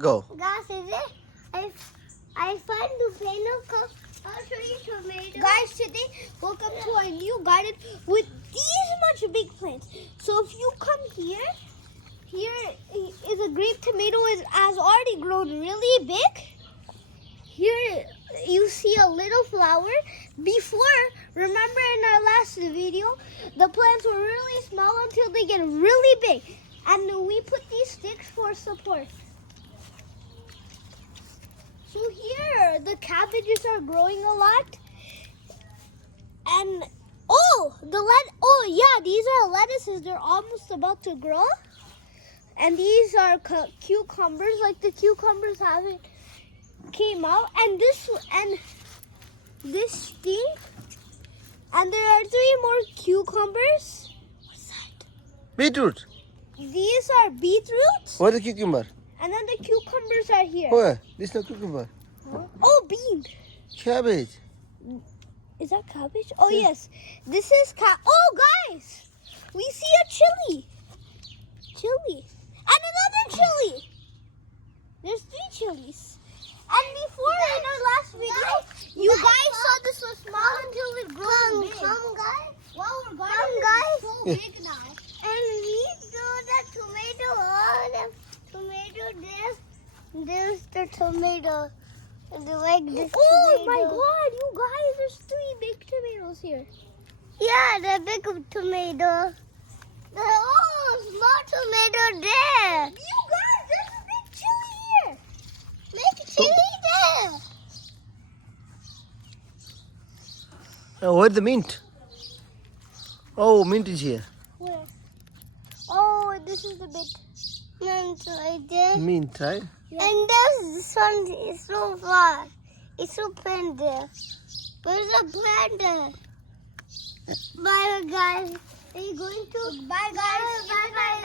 Go. Guys, is it? I found the tomato. I'll show you tomato. Guys, today welcome to our new garden with these much big plants. So if you come here is a grape tomato has already grown really big. Here you see a little flower. Before, remember in our last video, the plants were really small until they get really big. And we put these sticks for support. So here, the cabbages are growing a lot. And, these are lettuces. They're almost about to grow. And these are cucumbers, like the cucumbers haven't came out. And this thing. And there are 3 more cucumbers. What's that? Beetroot. These are beetroots. Where's the cucumber? And then the cucumbers are here. Where? This is not cucumber. Oh, bean. Cabbage. Is that cabbage? Oh, yes. This is Oh, guys. We see a chili. Chili. And another chili. There's 3 chilies. And before in our last video, you guys saw this was small until it grew big. Some guys. Wow, our garden Some guys. is so big now. And we do the tomato. All the tomato. There's the tomato. Like this. Oh tomato. my God, you guys, there's 3 big tomatoes here. Yeah, the big tomato. Small tomato there. You guys, there's a big chili here. Make chili there. Where's the mint? Oh, mint is here. Where? Oh, this is the bit. Mint right there. Mint, right? Yeah. And this one is so far. It's so plain there. There's a plant there. Bye, guys. Are you going to? Bye, guys. Bye, bye.